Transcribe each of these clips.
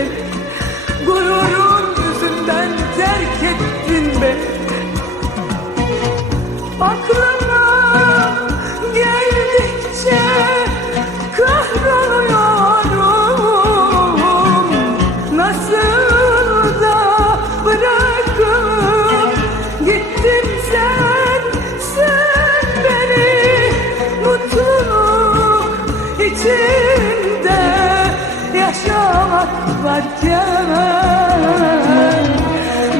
beni Gururun yüzünden terk ettin beni. Aklıma geldikçe kahroluyorum. Nasıl da bırakıp gittin sen, sen beni Mutluluk için varken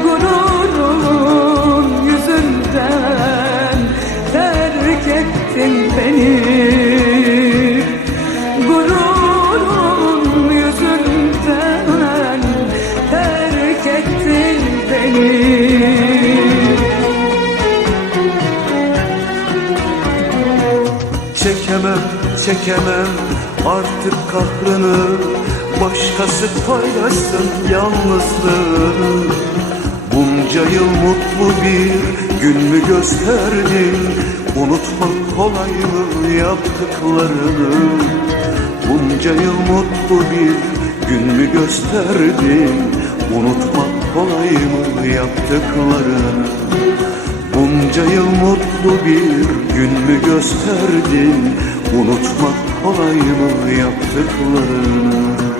Gururun yüzünden terk ettin beni. Gururun yüzünden terk beni. Çekemem, çekemem artık kahrını Başkası paylaşsın yalnızlığını. Bunca yıl mutlu bir gün mü gösterdin? Unutmak kolay mı yaptıklarını? Bunca yıl mutlu bir gün mü gösterdin? Unutmak kolay mı yaptıklarını? Bunca yıl mutlu bir gün mü gösterdin? Unutmak kolay mı yaptıklarını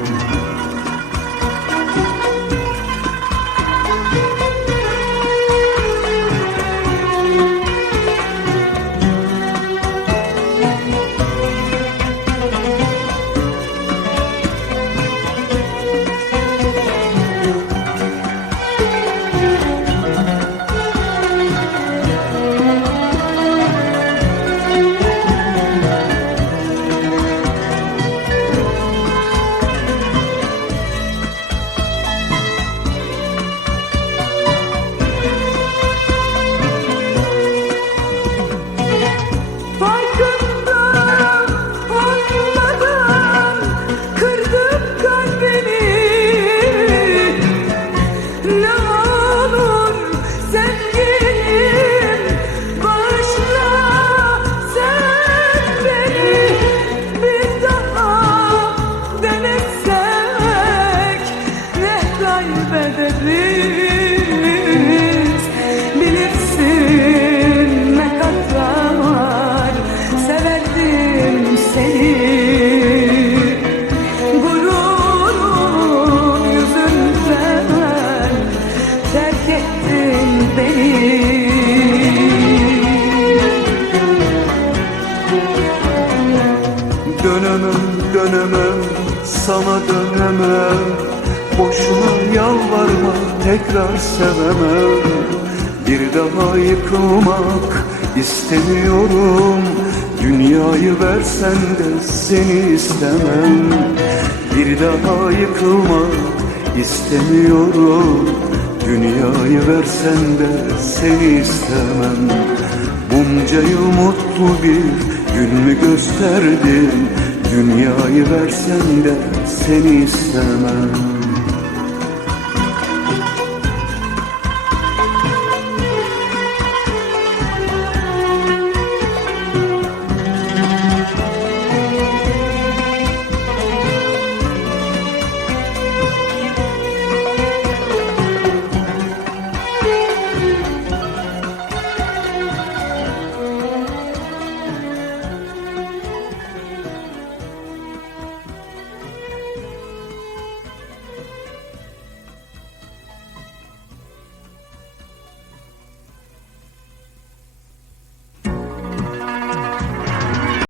Dönemem, dönemem, sana dönemem. Boşuna yalvarma, tekrar sevemem. Bir daha yıkılmak istemiyorum. Dünyayı versen de seni istemem. Bir daha yıkılmak istemiyorum Dünyayı versen de seni istemem. Bunca yıl mutlu bir gün mü gösterdin? Dünyayı versen de seni istemem